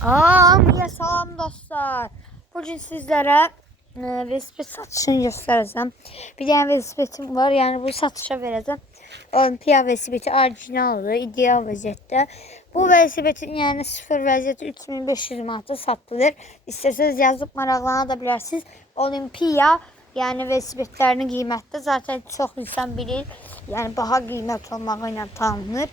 Salam dostlar. Bugün sizlere velosiped satışını göstereceğim. Bir tane velosipedim var, yani bu satışa vereceğim. Olimpiya velosipedi orijinaldır, ideal vəziyyətdə. Bu velosipedin yani sıfır vəziyyəti 3500 manata satılır. İstəsəz yazıb maraqlana da bilərsiniz. Olimpiya yani velosipedlərinin qiyməti zaten çox insan bilir. Yani baha qiymət olmağıyla tanınır.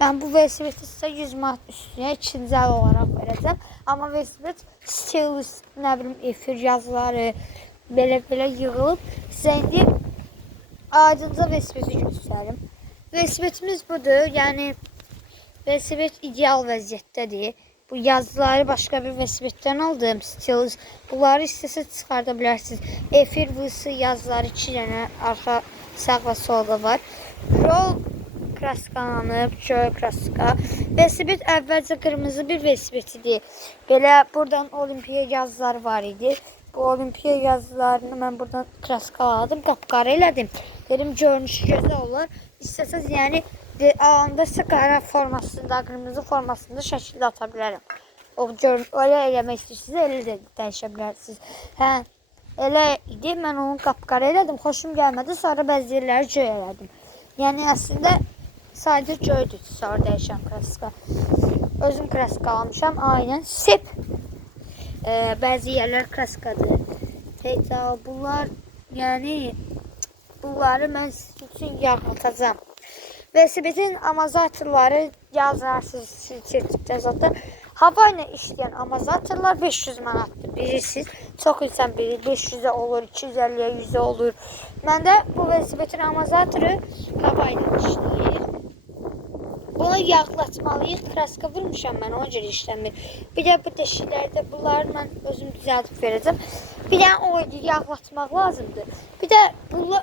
Ben bu velosipedi size 100 manat üstüne ikinci el olarak vereceğim. Ama velosiped stilus, ne bileyim efir yazıları belə yığılıb. Sizə indi aydınca velosipedi göstərim. Velosipedimiz budur. Yani velosiped ideal vəziyyətdədir. Bu yazıları başka bir velosipeddən aldım. Stilus. Bunları istəsəz çıxarda bilərsiniz. Efir vısı yazıları 2 dənə arxa sağ və solda var. Rol kraskalanıb, çöl kraska. Velosiped əvvəlcə qırmızı bir velosipedidir. Belə buradan olimpiya yazıları var idi. Bu olimpiya yazılarını mən buradan kraskaladım, qapqara elədim. Dedim görünüşü gözəl olur. İstəsəz yəni alanda ise qara formasında, qırmızı formasında şəkildə ata bilərəm. O öyle eləmək istəyirsiniz, elə də dəyişə bilərsiniz. Hə, elə idi. Mən onu qapqara elədim. Xoşum gəlmədi. Sonra bəzi yerləri göy elədim. Yəni əslində sadəcə göydür sonra dəyişən kraska. Özüm kraskalamışam. Aynen sep. Bəzi yerlər kraskadır. Teyza bunlar yani bunları mən sizin üçün yaratacağım. Velosipedin amortizatörləri yazarsınız sertifikatda zaten. Hava ile işleyen amortizatörlər 500 manatdır. Bilirsiniz. Çok insan bilir. 500'e olur, 250'ye, 100'e olur. Ben de bu velosipedin amortizatörü hava ile işləyir. Bunu yağlatmalıyıq. Kraska vurmuşam mən, ona görə işləmir. Bir de bu deşiklərdə bunları mən özüm düzəldib verəcəm. Bir de o yağlatmaq lazımdır. Bir de bu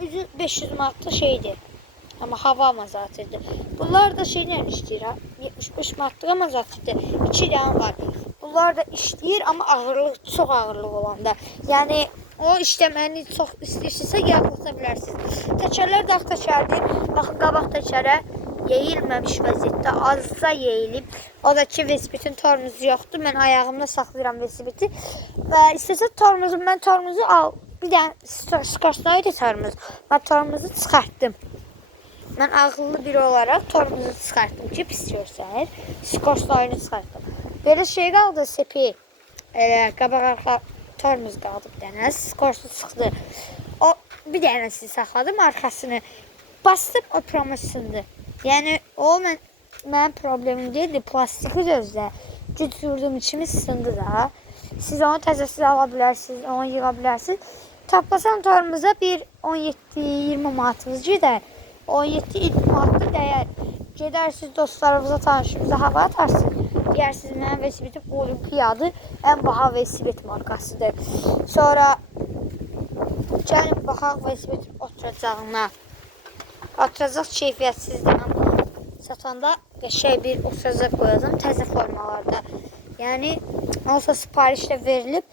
üzü 500 manatlıq şeydir. Ama hava amortizatörüdür. Bunlar da şeyler işləyir ha. 75 manatlıq amortizatörüdür. 2 dənə var. Bunlar da işləyir ama ağırlıq, çox ağırlıq olanda. Yəni o işləməni çox istəyirsinizsə yağlata bilərsiniz. Təkərlər dağ təkərdir. Baxın qabaq təkərə yeyilməmiş vəziyyətdə azca yeyilib. O da ki velosipedin tormozu yoxdur. Mən ayağımda saxlayıram velosipedi. Və istəsə tormozu, mən tormozu al. Bir dənə skorsnaydı tormoz. Mən tormozu çıxartdım. Ben ağıllı biri olarak tormozu çıxartdım ki pis görsənir. Skorsnayını çıxartdım. Belə şey qaldı sepi. Qabaq arxa tormoz qaldı bir dənə. Skorsu çıxdı. O bir dənəsini saxladım, arkasını bastım, o promosundu. Yani o mənim problemim deyildi. Plastiki gözlə. Güc vurdum, içimi sındı da. Siz onu təzəsiz ala bilərsiniz, onu yığa bilərsiniz. Toplasan tormoza bir 17-20 manatınız gedər. 17-20 manatlı dəyər. Gedərsiniz dostlarınıza, tanışınıza hava atarsınız. Deyirsiniz mənim velosipedim Olimpiyadır. En baha velosiped markasıdır. Sonra gəlin baxaq velosipedin oturacağına. Oturacaq keyfiyyətsizdir ama satanda şey bir oturacaq qoyacağım təzə formalarda. Yani olsa siparişlə verilib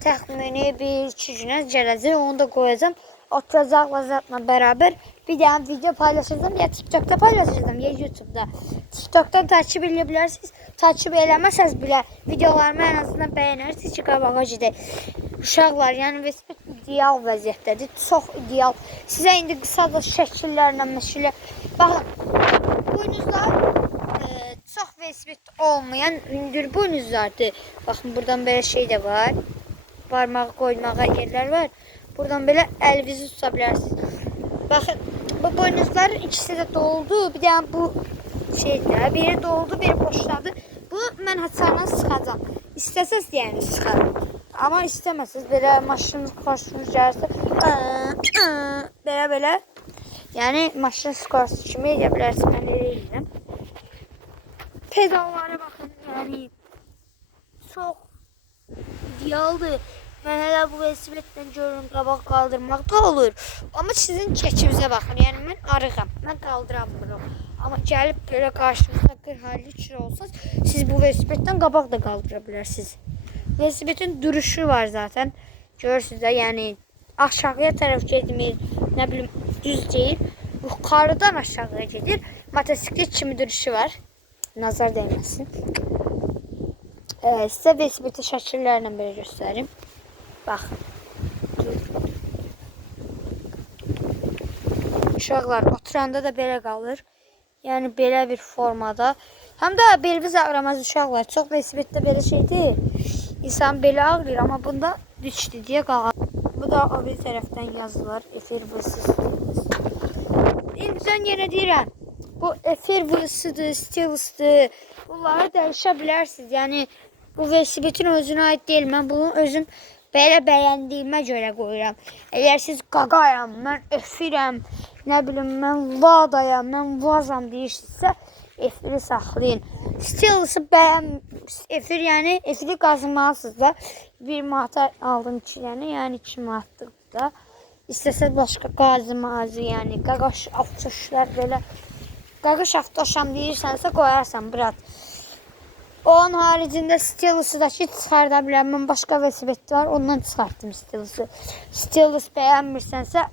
təxmini 1-2 günə gələcək. Onu da qoyacağım. Oturacaqla zatla beraber bir tane video paylaşacağım. Ya TikTok'ta paylaşacağım ya YouTube'da. TikTok'tan takip edebilirsiniz. Takip eləməsəz bile videolarımı en azından beğenirsiniz ki qabağa gedək. Uşaqlar, yəni velosiped ideal vəziyyətdədir. Çox ideal. Sizə indi qısa da şəkillərlə məşələ. Baxın, buynuzlar çox velosiped olmayan hündür buynuzlardır. Baxın, buradan belə şey de var. Parmağı koymağa yerler var. Buradan böyle elinizi tutabilirsiniz. Bakın, bu boynuzların ikisi de doldu. Bir de bu şeyde biri doldu, biri boşladı. Bu mən haçarla sıxacağam. İstəsəz yəni sıxarım. Ama istəməsəz belə maşınınız xoşunuz gəlirsə belə yəni maşın skorsu kimi edə bilərsiniz. Mən elə edirəm. Pedallara baxın, yəni çox idealdır. Ben hele bu velosipedden görürüm, qabaq qaldırmaq da olur. Ama sizin çəkinizə baxın. Yəni mən arığam, mən qaldıramıram. Amma gəlib belə qarşınızda 40-50 kilo olsanız, siz bu velosipedden qabaq da qaldıra bilərsiniz. Velosipedin duruşu var zaten. Görürsünüz də, yəni aşağıya tərəf getmir, nə bilim düz deyil. Yuxarıdan aşağıya gedir. Motosiklet kimi duruşu var. Nazar dəyməsin. Size velosipedi şəkillərlə belə göstərim. Baxın. Uşaqlar oturanda da belə qalır. Yəni belə bir formada. Həm də beliniz ağrımaz uşaqlar. Çox velosipeddə belə şeydir. İnsan belə ağrıyır, amma bunda düşdü deyə qalır. Bu da o bir tərəfdən yazılır. Efir vızısıdır. İlk yenə deyirəm. Bu efir vızısıdır, stilsdir. Bunları dəyişə bilərsiniz. Yəni bu velosipedin özünə aid deyil. Mən bunun özüm belə bəyəndiyimə görə qoyuram. Əgər siz qaqayam, mən efirəm, nə bilim, mən ladayam, mən vazam deyirsinizsə, efiri saxlayın. Stilsi efir, yəni efiri qazımalısınız da. 1 manata aldım 2 dənə, yəni 2 manatdır da. İstəsəz başqa qazımazı, yəni qaqaş avtoşlar belə. Qaqaş avtoşam deyirsənsə qoyarsan, brat. Onun haricində Stilus'dakı çıxarda biləm. Mən başqa velosiped var, ondan çıxartdım Stilus'u. Stilus bəyənmirsənsə,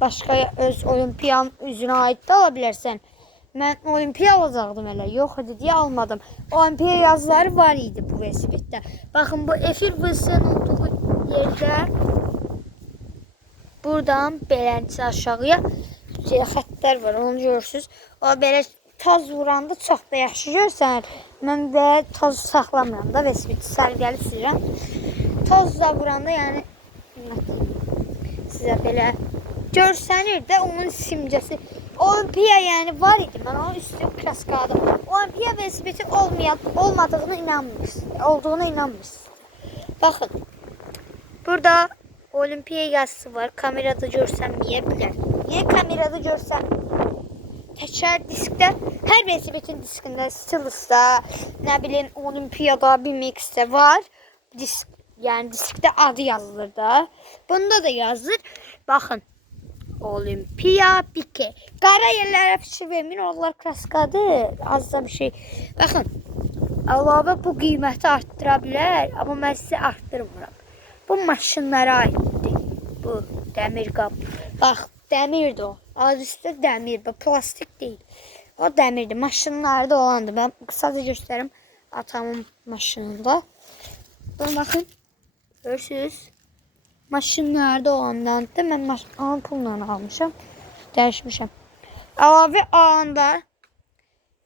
başqa öz olimpiyanın üzünə aid də ala bilərsən. Mən olimpiya alacaqdım elə, yox idi deyə almadım. Olimpiya yazıları var idi bu velosipeddə. Baxın, bu efir vızısının olduğu yerdə buradan beləncə aşağıya xəttlər var, onu görürsünüz. O belə toz vuranda çox da yaxşı görsən. Mən də toz saxlamıram da, velosipedi sərgəli silirəm. Toz da vuranda, yəni sizə belə görsənir də onun simgəsi. Olimpiya yəni var idi, mən onun üstü kraskadım. Olimpiya velosipedi olmadığına inanmırsınız, olduğuna inanmırsınız. Baxın, burada olimpiya yazısı var, kamerada görsənməyə bilər. Niyə kamerada görsənmir? Təkər diskdə, hər velosipedin diskində, Stilus'da, nə bilin, olimpiyada, BMX'də var. Yəni diskdə adı yazılır da. Bunda da yazılır. Baxın. Olimpiya Bike. Qara yerlərə fikir verməyin, onlar kraskadır. Az da bir şey. Baxın. Əlavə bu qiyməti artdıra bilər, amma mən sizə artdırmıram. Bu maşınlara aiddir. Bu dəmir qab. Bax, dəmirdir o. Az üstə dəmir, bu plastik deyil. O dəmirdir. Maşınlarda olandır. Mən qısaca göstərim atamın maşınında. Buna baxın. Görürsünüz. Maşınlarda olandandır. Mən ampulla almışam. Dəyişmişəm. Əlavə alanda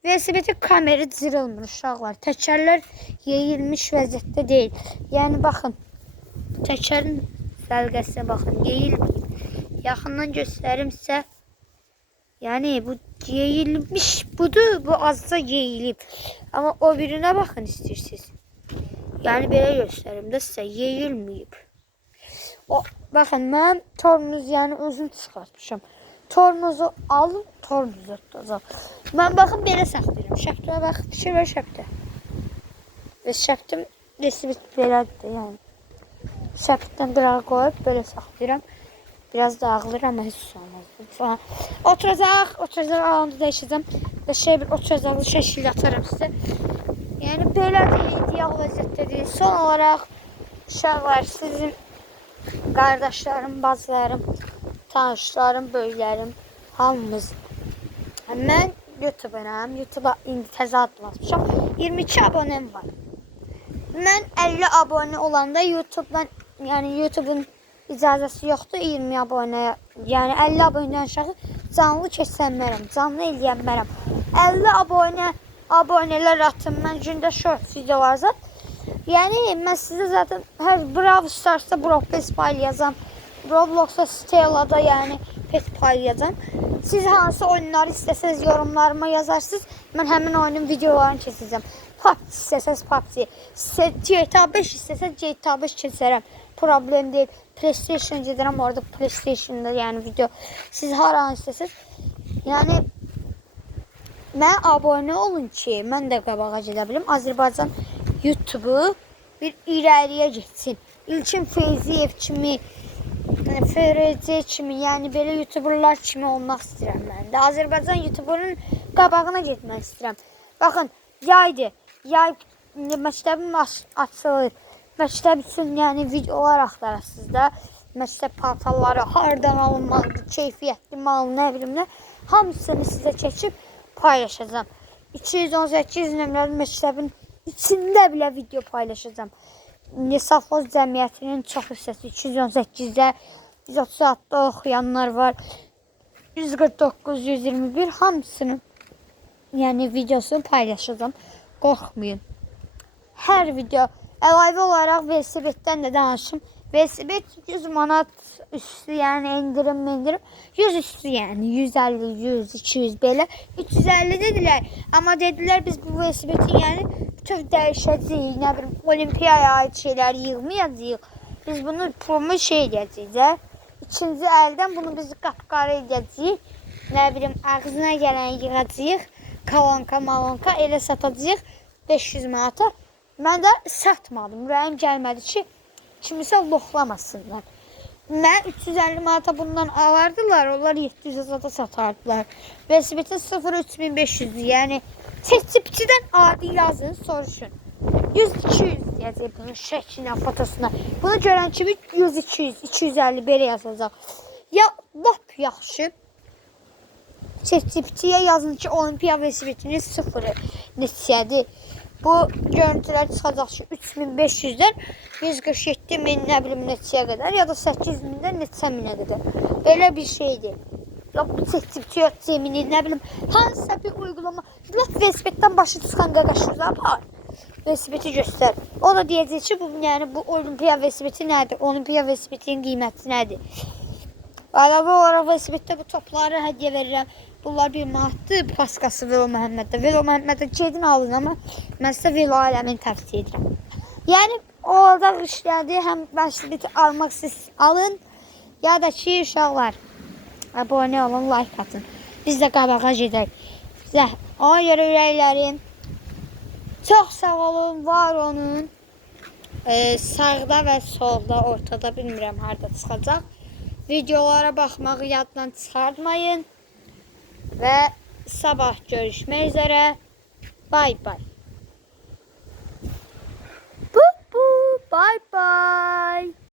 velosipedin kameri cırılmır uşaqlar. Təkərlər yeyilmiş vəziyyətdə deyil. Yəni baxın. Təkərin səlqəsinə baxın. Yeyilməyib. Yaxından göstərim sizə. Yəni bu yeyilmiş budur. Bu azca yeyilib. Amma o birinə baxın istəyirsiniz. Yəni belə göstərim də sizə. Yeyilməyib. Baxın, mən tormoz yəni özüm çıxartmışam. Tormozu alın, tormozu tutacaq. Mən baxın belə saxlayıram. Şəbtəyə bax, fikir ver şəbtə. Və şəbtəm velosiped belədir yəni. Şəbtdən qırağa qoyub belə saxlayıram. Biraz da ağılır, amma heç olmaz. Oturacaq, alanda dəyişəcəm. Və bir oturacaqlı şəkil atarım sizə. Yəni belədir, ideal vəziyyətdədir. Son olaraq uşaqlar, sizin qardaşlarım, bacılarım, tanışlarım, böyüklərim, hamımız. Mən YouTube'am. YouTube'a indi təzə addım atmışam. 22 abonem var. Mən 50 abone olanda YouTube'dan, yəni YouTube'un icazəsi yoxdur 20 abonəyə. Yəni 50 abonədən aşağı canlı keçənmərəm, canlı eləyənmərəm. 50 abonələr atın, mən gündə short videolar zat. Yəni mən sizə zaten hər Brawl Stars'da Broadcast paylayacağam. Roblox'da Stella'da yəni pet paylayacağam. Siz hansı oyunları istəsəz yorumlarıma yazarsınız. Mən həmin oyunun videolarını keçəcəm. PUBG istəsəz PUBG. GTA 5 istəsəz GTA 5 keçərəm. Problem deyil. PlayStation gedirəm, orada PlayStation'da yəni video. Siz haranı istəsəz. Yəni mən abunə olun ki, mən də qabağa gedə bilim. Azərbaycan YouTube'u bir irəliyə getsin. İlkin Feyziyev kimi, FRC kimi, yəni belə YouTuberlar kimi olmaq istəyirəm mən də. Azərbaycan YouTuber'ın qabağına getmək istəyirəm. Baxın, yaydır. Yay məktəbim açılır. Məktəb üçün yəni videolar axtarasınız da. Məktəb paltarları hardan alınmalıdır, keyfiyyətli mal, nə bilim nə. Hamısını sizə çəkib paylaşacağım. 218 nömrəli məktəbin içində bile video paylaşacağım. Safxoz cəmiyyətinin çox hissəsi 218'də 136'da oxuyanlar var. 149, 121 hamısının yani videosunu paylaşacağım. Qorxmayın. Hər video əlavə olaraq velosipeddən də danışım. Velosiped 100 manat üstü yani indirim 100 üstü yani 150, 100, 200 belə 350 dediler. Ama dediler biz bu velosipedin yani bütöv dəyişəcəyik. Nə bilim olimpiyaya ait şeyler yığmayacağıq. Biz bunu promo şey edəcəyik. İkinci əldən bunu biz qapqara edəcəyik. Nə bilim ağzına gələn yığacağıq. Kalanka malonka elə satacağıq 500 manata. Mən də satmadım. Ürəyim gəlmədi ki kimisə loxlamasınlar. Mən 350 manata bundan alardılar. Onlar 700 manata satardılar. Velosipedin 0-3500 yani ChatGPT'den adi yazın soruşun. 100-200 deyəcək bunun şəklinə, fotosuna. Bunu görən kimi 100-200, 250 belə yazacaq. Ya lap yaxşı. ChatGPT-yə yazın ki olimpiya velosipedinin sıfırı neçədir. Bu görüntülər çıxacaq ki 3500'dən 147 min nə bilim neçəyə qədər ya da 8000'dən neçə minə qədər. Belə bir şeydir. Lap ChatGPT yok, Gemini nə bilim hansısa bir uygulama. Lap velosipeddən başı çıxan qaqaşlar var. Velosipedi göstər. O da deyəcək ki bu yəni bu olimpiya velosipedi nədir? Olimpiya velosipedinin qiyməti nədir? Əlavə olaraq velosipeddə bu topları hədiyyə verirəm. Bunlar bir manatdır. Paskası Velo Məhəmməddə. Velo Məhəmməddə gedin alın ama mən sizə Velo aləmini tavsiyə edirəm. Yəni orada işlədi. Həm velosipedi almaq siz alın ya da ki uşaqlar abone olun, like atın. Biz də qabağa gedək. Sizə ona görə ürəklərim. Çox sağ olun, var olun. Sağda və solda, ortada bilmirəm harda çıxacaq. Videolara baxmağı yaddan çıxartmayın. Və sabah görüşmək üzərə. Bye bye. Bu, bye bye.